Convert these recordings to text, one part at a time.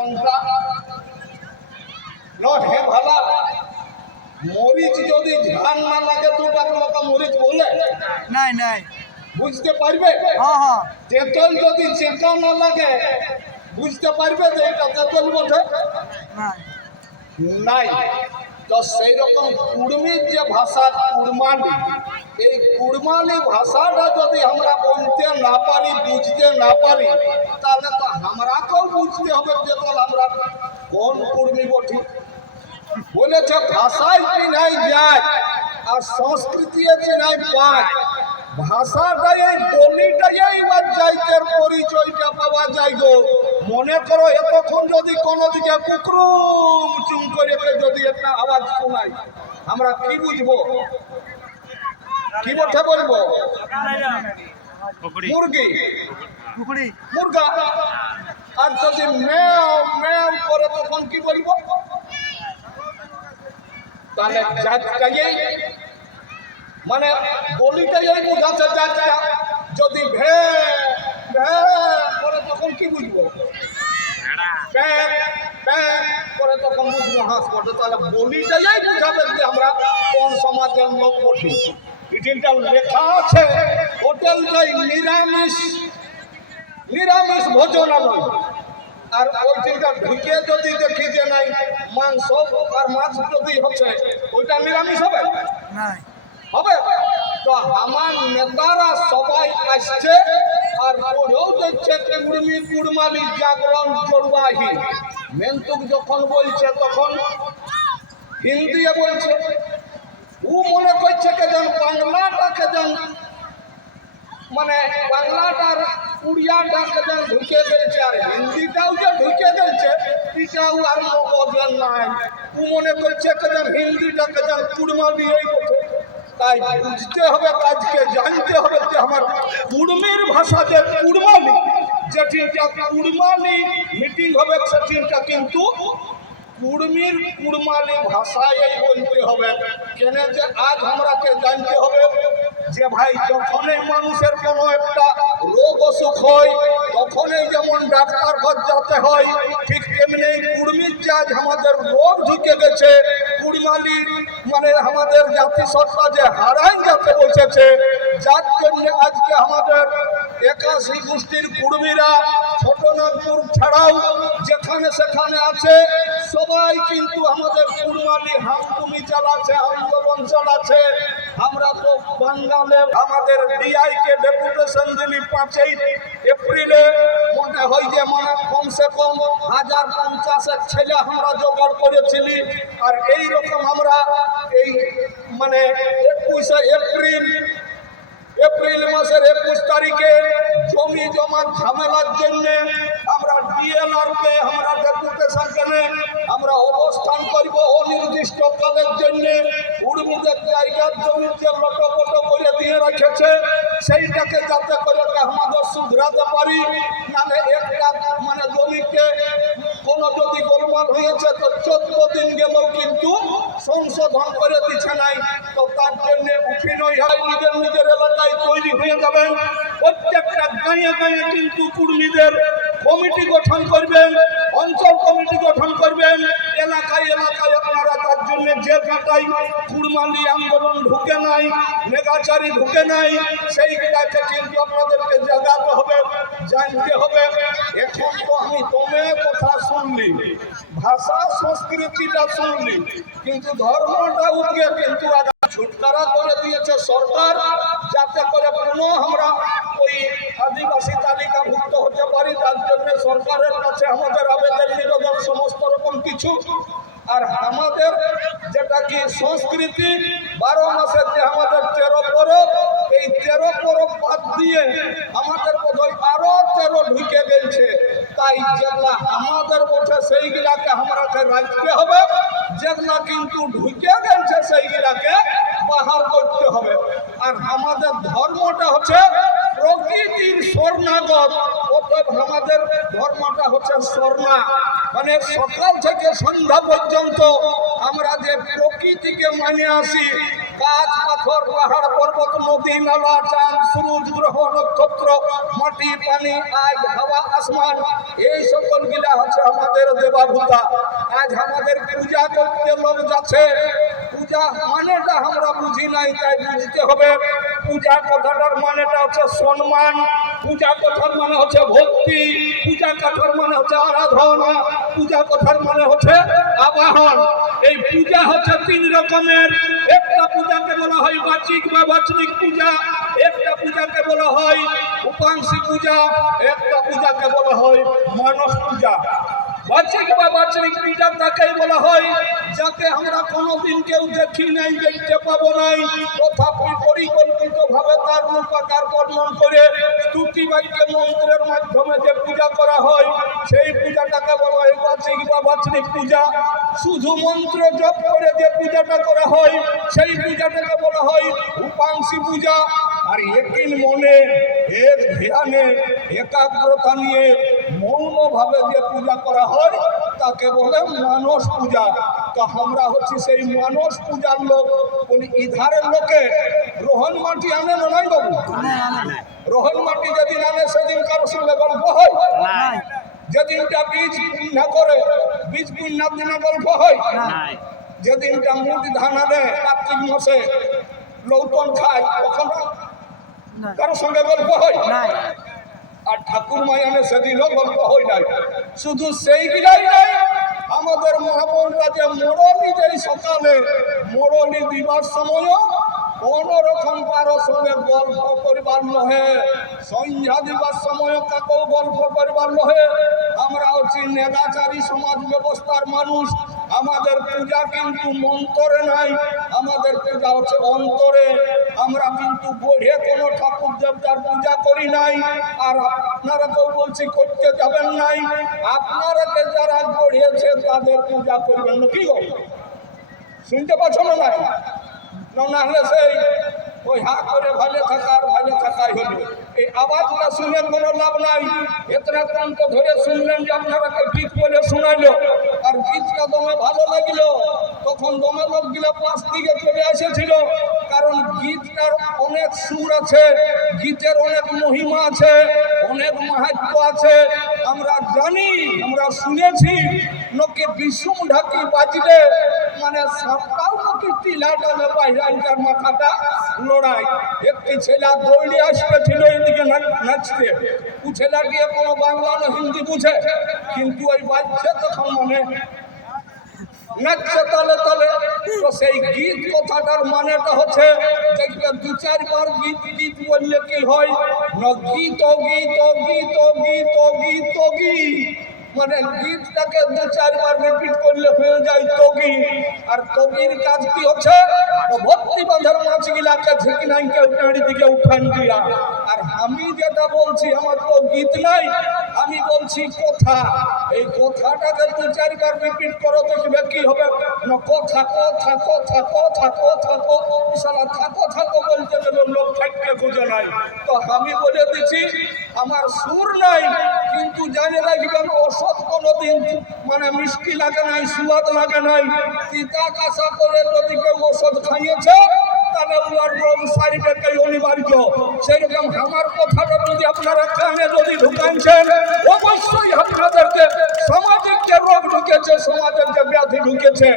কোনটা ন হে ভালা মরিচ যদি ঝাল না লাগে তো ওটাকে লোকে মরিচ বলে। নাই নাই। বুঝতে পারবে? হ্যাঁ হ্যাঁ। তেঁতল যদি চেঁচা না লাগে বুঝতে পারবে যে এটা তেঁতল বটে? নাই। তো সেই রকম কুড়মির যে ভাষা কুড়মালি এই কুড়মালি ভাষাটা যদি আমরা বলতে না পারি, বুঝতে না পারি, তাহলে তো আমরাকেও বুঝতে হবে যে তাহলে আমরা কোন কুড়মি বটি। বলেছে ভাষায় চিনাই যায় আর সংস্কৃতি চিনাই পায়। ভাষাটাই এই বলিটাই এবার যাইতের পরিচয়টা পাওয়া যায় গো। মনে করো এতক্ষণ যদি কোনো দিকে কুকরুম চুম করে যদি একটা আওয়াজ শোনাই, আমরা কি বুঝব? কি বলতে বলব? মুরগি। পুকুরি মুরগা। আর যদি ম্যাও ম্যাও করে তখন কি বলব? তাহলে জাতটাই মানে বলিটাই বোঝাচ্ছে জাতটা। যদি ভে ভে করে তখন কি বুঝব? ব্যাগ ব্যাগ করে তখন বুঝব হাঁস বটে তাহলে বলিটাই বুঝাবে যে আমরা কোন সমাজের লোক বটি এটিটা লেখা আছে। হোটেলটাই নিরামিষ। নিরামিষ ভোজনালয় আর ওইটা ঢুকে যদি দেখি যে নাই মাংস আর মাছ যদি হচ্ছে ওইটা নিরামিষ হবে? হবে? তো আমার নেতারা সবাই আসছে আর পড়েও দেখছে কুড়মি কুড়মালি জাগরণ জড়বাহি মেন্তুক যখন বলছে তখন হিন্দি বলছে। ও মনে করছে কে যেন বাংলাটাকে যেন মানে বাংলাটার উড়িয়াটাকে যেন ঢুকে দিয়েছে আর হিন্দিটাও যে ঢুকে দিয়েছে এটাও আর মগজের নাই। ও মনে করছে কে যেন হিন্দিটাকে যেন কুড়মা দিয়েই তাই বুঝতে হবে, কাজকে জানতে হবে যে আমার কুড়মির ভাষা যে কুড়মালি যেটিটা কুড়মালি মিটিং হবে সেটিটা কিন্তু কুড়মির কুড়মালি ভাষায় বলতে হবে। কেন যে আজ আমরাকে জানতে হবে যে ভাই, যখনই মানুষের কোনো একটা রোগ অসুখ হয়, তখনই যেমন ডাক্তার ঘর যেতে হয়, ঠিক তেমনি কুর্মির যে আজ আমাদের রোগ ঢুকে গেছে, কুড়মালি মানে আমাদের জাতিসত্তা যে হারাই যাতে বসেছে, যার জন্য আজকে আমাদের একাশি গোষ্ঠীর কুর্মীরা ছোটনাগপুর ছাড়াও যেখানে সেখানে আছে, সবাই কিন্তু আমাদের কুরবানি হামকুমি চালাচ্ছে আন্দোলন চালাচ্ছে আমরা তো বাঙ্গালে আমাদের ডিআই কে ডেপুটেশন দিলি পাঁচই এপ্রিলে। মনে হয় যে মানে কমসে কম হাজার পঞ্চাশের ছেলে আমরা জোগাড় করেছিলি। আর এই রকম আমরা এই মানে একুশে এপ্রিল এপ্রিল মাসের একুশ তারিখে জমি জমা ঝামেলার জন্য আমরা ডিএলআর কে আমরা ডেপুটেশন কেনে, আমরা অবস্থান করব অনির্দিষ্ট কালের জন্য। উর্মিদের জায়গার জমি যে লটপট করে দিয়ে রেখেছে, সেইটাকে যাতে করে আমাদের শুধরাতে পারি। নাহলে একটা মানে জমিকে কোনো যদি গোলমাল হয়েছে, তো চোদ্দ দিন গেলেও কিন্তু সংশোধন করে দিচ্ছে নাই। তো তার জন্য উঠিনই হয় নিজের নিজের যাবেন প্রত্যেকটা গাঁয়ে গাঁয়ে কিন্তু কুর্মীদের কমিটি গঠন করবেন, অঞ্চল কমিটি গঠন করবেন। এলাকায় এলাকায় আপনারা তার জন্য যে জায়গায় কুরমালি আন্দোলন ঢুকে নাই নেগাচারি ঢুকে নাই সেইগুলাকে কিন্তু আপনাদেরকে জাগাতে হবে, জানতে হবে। এখন তো আমি তোমে কথা শুনলি, ভাষা, সংস্কৃতিটা শুনলি, কিন্তু ধর্মটা উঠে কিন্তু আগে ছুটকারা করে দিয়েছে সরকার, যাতে করে পুনঃ আমরা ওই আদিবাসী তালিকাভুক্ত হতে পারি। তার জন্য সরকারের কাছে আমাদের আবেদন, নিবেদন, সমস্ত রকম কিছু। আর আমাদের যেটা কি সংস্কৃতি, বারো মাসের যে আমাদের তেরো পরব, এই তেরো পরব বাদ দিয়ে আমাদের বোধহয় আরও তেরো ঢুকে গেছে। তাই যেগুলা আমাদের বলছে সেইগুলাকে আমরাকে রাখতে হবে। যেগুলা কিন্তু ঢুকে গেছে সেইগুলাকে বাহার করতে হবে। আর আমাদের ধর্মটা হচ্ছে প্রকৃতির স্বর্ণাগত। অতএব আমাদের ধর্মটা হচ্ছে স্বর্ণা। মানে সকাল থেকে সন্ধ্যা পর্যন্ত আমরা যে প্রকৃতিকে মানে আসি, গাছ, পাথর, পাহাড়, পর্বত, নদী, নালা, চাঁদ সূরজ গ্রহ, নক্ষত্র, মাটি, পানি, আজ, হাওয়া, আসমান, এই সকল গিলা হচ্ছে আমাদের দেবাভূতা আজ আমাদের পূজা করতে লোক যাচ্ছে। পূজা মানেটা আমরা বুঝি নাই, তাই বুঝতে হবে। পূজা কথাটার মানেটা হচ্ছে সম্মান, পূজা কথার মানে হচ্ছে ভক্তি, পূজা কথার মানে হচ্ছে আরাধনা, পূজা কথার মানে হচ্ছে আবাহন। এই পূজা হচ্ছে তিন রকমের। একটা পূজাকে বলা হয় বাচিক বা বাচনিক পূজা, একটা পূজাকে বলা হয় উপাংশী পূজা, একটা পূজাকে বলা হয় মানস পূজা। বাচিক বা বাচনিক পূজা তাকেই বলা হয় যাতে আমরা কোনোদিন কেউ দেখি নাই, দেখতে পাবো নাই। তথাপি পরিকল্পিত ভাবে তার রূপাকার বর্ণন করে স্তুতি বাক্য মন্ত্রের মাধ্যমে যে পূজা করা হয়, সেই পূজাটাকে বলা হয় বাচিক বা বাচনিক পূজা। শুধু মন্ত্র জপ করে যে পূজাটা করা হয়, সেই পূজাটাকে বলা হয় উপাংশী পূজা। আর একদিন মনে, এর ধ্যানে, একাগ্রতা নিয়ে মৌনভাবে যে পূজা করা হয় তাকে বলে মানস পূজা। তো আমরা হচ্ছি সেই মানস পূজার লোক। উনি ইধারের লোকে। রোহন মাটি আনে না নাই বাবু? রোহন মাটি যেদিন আনে সেদিন কারোর সঙ্গে গল্প হয়? যেদিনটা বীজ পুণ্যা করে বীজ পুণ্যার দিনে গল্প হয়? যেদিনটা মুঠ ধান আনে কার্তিক মাসে লৌটন খায় তখন কারোর সঙ্গে গল্প হয়? আর ঠাকুর মায়ানে সেদিনও গল্প হয়ে যায় শুধু সেই সেইগুলাই নাই, আমাদের মহাবনরা যে মোড়লি যেই সকালে, মোড়লি দিবার সময়ও কোনো রকম কারও সঙ্গে গল্প করিবার নহে, সন্ধ্যা দিবার সময় কাকেও গল্প করিবার নহে। আমরা হচ্ছি নেগাচারী সমাজ ব্যবস্থার মানুষ আমাদের পূজা কিন্তু মন্তরে নাই, আমাদের পূজা হচ্ছে অন্তরে। আমরা কিন্তু গড়ে কোনো ঠাকুর দেবতার পূজা করি নাই, আর আপনারা তো বলছি করতে যাবেন নাই। আপনারাকে যারা গড়িয়েছে তাদের পূজা করবেন না, কি শুনতে পাচ্ছ না না হলে সেই এই আওয়াজটা কোনো লাভ নাই। ধরে শুনলেন গীত বলে আর ভালো লাগল। তখন পাশ চলে কারণ গীতটার অনেক সুর আছে, গীতের অনেক মহিমা আছে, অনেক মাহাত্ম আছে। আমরা জানি, আমরা শুনেছি। লোকে বিষুম ঢাকি বাজলে মানে সরকার নাকি টিলাটা বাইরাইটার মাথাটা লড়াই একটি ছেলে দৌড়ে আসতেছিল এইদিকে না- নাচতে। ও ছেলে গিয়ে কোনো বাংলা না হিন্দি বুঝে। কিন্তু ওই বাচ্চা তখন মনে। নাচছে তলে তলে। তো সেই গীত কথাটার মানেটা হচ্ছে, দেখবে দু চারবার গীত গীত বললে কি হয়? না গীত গীত গীত গীত গীত গীত। মানে গীতটাকে দু চারবার রিপিট করলে হয়ে যায় তগি আর তগির কাজ কি হচ্ছে? ও ভক্তি বাঁধার মাছগুলাকে ঝিকি নাই কেউ দিকে উঠান দিয়া। আর আমি যেটা বলছি, আমার তো গীত নাই আমি বলছি কথা। এই কথাটাকে দু চারবার রিপিট করো দেখবে কি হবে? না, কথা কথা কথা কথা কথা থাকো থাকো বলতে দেবে লোক থাকতে খুঁজে নাই। তো আমি বলে দিচ্ছি, আমার সুর নাই, কিন্তু জানে রাখবেন ওষুধ কোনোদিন মানে মিষ্টি লাগে নাই সুয়াদ লাগে নাই। তিতা কাঁচা করে যদি কেউ ওষুধ খাইয়েছে, তাহলে উনার রোগ সারিবেটাই অনিবার্য। সেরকম আমার কথাটা যদি আপনারা কানে যদি ঢুকাইছেন, অবশ্যই আপনাদেরকে সামাজিক যে রোগ ঢুকেছে, সমাজের যে ব্যাধি ঢুকেছে,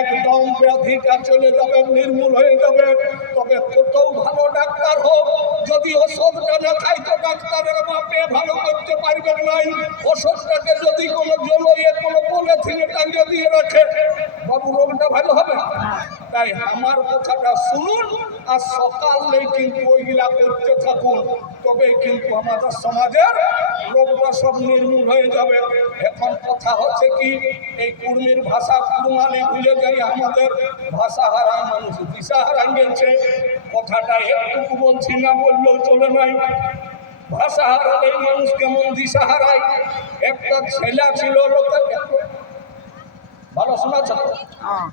একদম ব্যাধিটা চলে যাবে, নির্মূল হয়ে যাবে। তবে কোথাও ভালো ডাক্তার হোক, যদি ওষুধটা না খাই তো ডাক্তারের মাপে ভালো করতে পারবেন নাই। ওষুধটাকে যদি কোনো জলইয়ে, কোনো পলিথিনে টাঙ্গে দিয়ে রাখে, বাবু, রোগটা ভালো হবে? তাই আমার কথাটা শুনুন আর সকালে কিন্তু ওইগুলা করতে থাকুন। তবে কিন্তু আমাদের সমাজের রোগটা সব নির্মূল হয়ে যাবে। এখন কথা হচ্ছে কি এই কুর্মীর ভাষা কুর্মালি ভুলে যাই আমাদের ভাষা হারায় মানুষ দিশা হারাই গেছে। কথাটা একটুকু বলছি না বললেও চলে নাই। ভাষা হারালে মানুষ কেমন দিশা হারায় একটা ছেলা ছিল লোকের ভালো শোনাচ্ছ হ্যাঁ।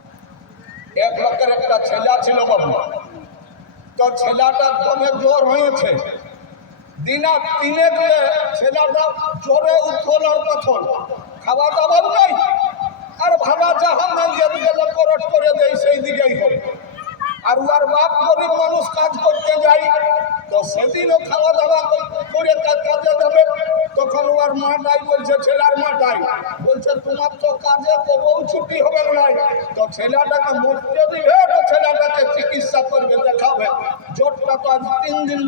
এক লোকের একটা ছেলা ছিল বাবু। তো ছেলাটা দমে জ্বর হয়েছে। দিনা তিনে গেলে ছেলেটা চোরে উঠল আর পাথর খাওয়া দাওয়া নাই। আর ভাড়া যাহা নাই যেদিকে পরট করে দেয় সেই দিকেই হবে আর উহার বাপ গরিব মানুষ কাজ করতে যাই তো সেদিনও খাওয়া দাওয়া করে তার কাজে দেবে তখন উহার মাটাই বলছে, ছেলের মাটাই বলছে, তোমার তো কাজে কবও ছুটি হবে না তো ছেলেটাকে মরতে দিবে, তো ছেলেটাকে চিকিৎসা করবে, দেখাবে। জোটটা তো আজ তিন দিন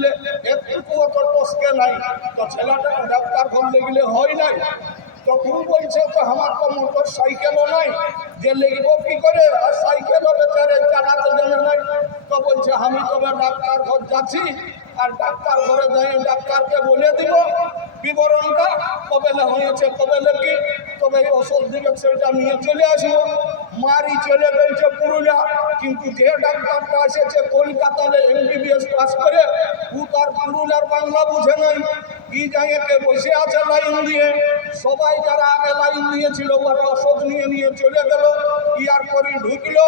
একটুকুও তো টসকে নাই। তো ছেলেটাকে ডাক্তার ঘর গেলে হয় নাই। তখন বলছে, তো আমার তো মোটর সাইকেলও নাই। যে লিখব কি করে? আর সাইকেলও বেচারে চালাতে জানে নাই। তো বলছে, আমি তবে ডাক্তার ঘর যাচ্ছি, আর ডাক্তার ঘরে যাই ডাক্তারকে বলে দিব বিবরণটা। কবে না হয়েছে, কবে নাকি তবে ওষুধ দিবে সেটা নিয়ে চলে আসব। মারি চলে গেছে পুরুলিয়া। কিন্তু যে ডাক্তারটা এসেছে কলকাতাতে এমবিবিএস পাস করে, ও তার পুরুলিয়ার বাংলা বুঝে নাই। ই জায়গাতে বসে আছে লাইন দিয়ে। সবাই যারা লাইন দিয়েছিল ওরা ওষুধ নিয়ে নিয়ে চলে গেল ইয়ার পরে ঢুকলো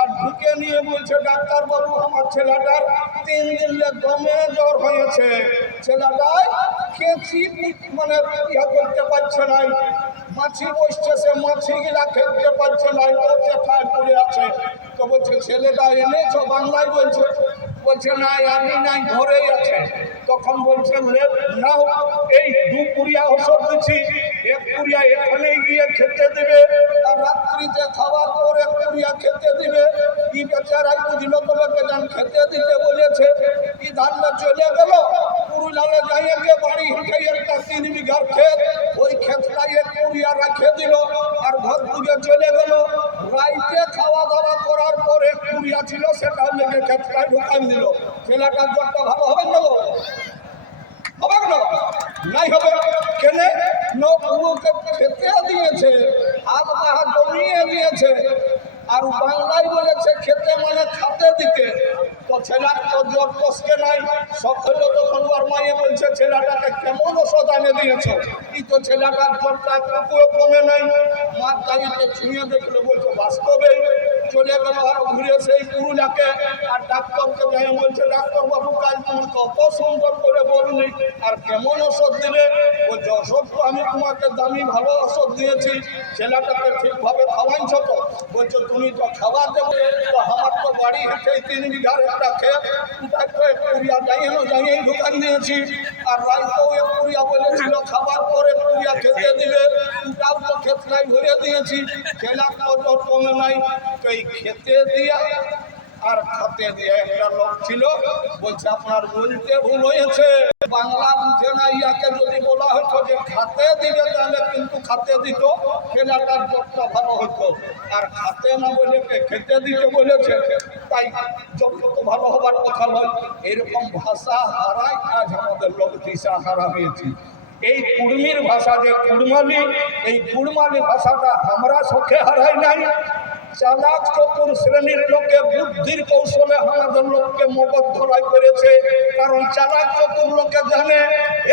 আর ঢুকে নিয়ে বলছে ডাক্তার বাবু আমার ছেলেটার তিন দিন দমে জ্বর হয়েছে। ছেলেটাই খেয়েছি মানে ইয়া করতে পারছে না মাছি বসছে সে মাছি গিলা খেলতে পারছে না চেঠায় পড়ে আছে। তো বলছে ছেলেটা এনেছো? বাংলায় বলছে বলছে নাই আমি নাই ঘরেই আছে। তখন বলছে "লে, নাও এই দু পুরিয়া ওষুধ দিচ্ছি। এক পুরিয়া এখানেই গিয়ে খেতে দিবে। আর রাত্রিতে খাওয়ার পর এক পুরিয়া খেতে দিবে। কি বেচারাই বুঝলো তোমাকে যান খেতে দিতে বলেছে। কি ধানটা চলে গেল? পুরুলালে যাইয়ে বাড়ি হিটে একটা তিন বিঘার ক্ষেত। ওই ক্ষেতটা এক পুরিয়া রেখে দিল আর ঘর পুজো চলে গেল। রাইতে খাওয়া দাওয়া করার পর এক পুরিয়া ছিল, সেটা লেগে ক্ষেতটায় ঢুকান দিল। ছেলেটার জ্বরটা ভালো হবে না হবে না নাই হবে। কেনে? ন পুরোকে খেতে দিয়েছে, হাত পাহা জমিয়ে দিয়েছে। আর বাংলায় বলেছে, খেতে মানে খাতে দিতে। তো ছেলের তো জ্বর কষকে নাই। সকলে তখন ওর মাইয়ে বলছে, ছেলেটাকে কেমন ওষুধ এনে দিয়েছে? কি তো ছেলেটার জ্বরটা একটুকুও কমে নাই। মার দাঁড়িয়ে ছুঁয়ে দেখলে বলছে, বাস্তবে চলে গেল আর ঘুরে সেই পুরুলিয়াকে আর ডাক্তারকে যাই বলছে ডাক্তার বাবু কাল তুমি কত সুন্দর করে বললি, আর কেমন ওষুধ দিলে? বলছে ওষুধ তো আমি তোমাকে দামি ভালো ওষুধ দিয়েছি, ছেলেটাকে ঠিকভাবে খাওয়াইছ তো? বলছো, তুমি তো খাবার দেবে, তো আমার তো বাড়ি হেঁটে তিন বিঘার একটা খেত তাই তো পুরিয়া দোকান দিয়েছি। আর রাইতেও এক পুরিয়া বলেছিল, খাবার পরে পুরিয়া খেতে দিলে তাও তো ক্ষেতটাই ভরে দিয়েছি। খেলা কত কমে নাই। তো এই খেতে দিয়া আর খাতে একটা লোক ছিল, বলছে, আপনার বলতে ভুল হয়েছে। বাংলা বুঝে না, ইয়াকে যদি বলা হতো যে খাতে দিবে, তাহলে কিন্তু খাতে দিত। ছেলেটার জ্বরটা ভালো হতো। আর খাতে না বলে খেতে দিতে বলেছে। তাই যত ভালো হবার কথা নয়, এরকম ভাষা হারাই আজ আমাদের লোক দিশা হারা হয়েছে। এই কুর্মির ভাষা যে কুড়মালি, এই কুড়মালি ভাষাটা আমরা চোখে হারাই নাই। চালাক চতুর শ্রেণির লোকে বুদ্ধির কৌশলে আমাদের লোককে মগজ ধরাই করেছে। কারণ চালাক চতুর লোকে জানে,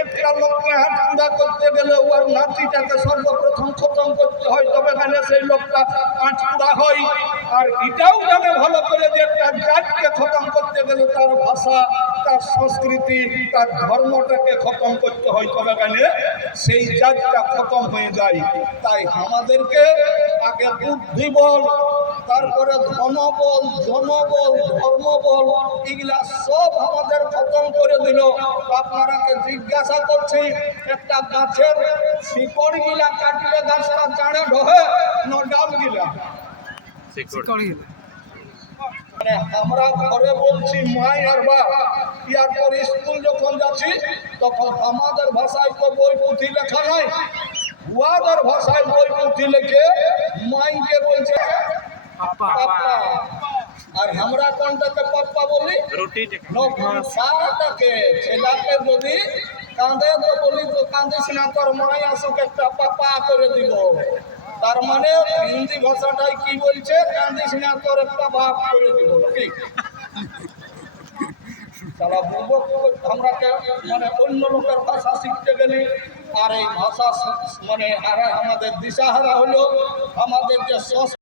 একটা লোককে হাত পুরা করতে গেলে ওর নাতিটাকে সর্বপ্রথম খতম করতে হয়, তবে মানে সেই লোকটা আঁচ পুরা হয়। আর এটাও জানে ভালো করে যে একটা জাতকে খতম করতে গেলে তার ভাষা, তার সংস্কৃতি, তার ধর্মটাকে খতম করতে হয়, তবে কেনে সেই জাতটা খতম হয়ে যায়। তাই আমাদেরকে আগে বুদ্ধি বল তারপরে ধনবল জনবল ধর্মবল এগুলা সব আমাদের খতম করে দিল। আপনারাকে জিজ্ঞাসা করছি একটা গাছের শিকড় গিলা কাটলে গাছটা চাড়ে ঢহে ন ডাল গিলা আমরা ঘরে বলছি মাই আর বা ইয়ার পর স্কুল যখন যাচ্ছি তখন আমাদের ভাষায় তো বই পুঁথি লেখা নাই। ভাষায় বই পুঁথি লেখে মাইকে বলছে পাপ্পা আর আমরা কোনটাকে পাপ্পা বলি? নকশাটাকে ছেলেকে যদি কাঁদে তো বলি তো কাঁদিস না তোর মাই আসুক একটা পাপা করে দিব। তার মানে হিন্দি ভাষাটাই কি বলছে? কাঁদিস না তোর একটা বাপ করে দিব। ঠিক। তারা বলব আমরা মানে অন্য লোকের ভাষা শিখতে গেলে আর এই ভাষা মানে আমাদের দিশাহারা হলো আমাদের যে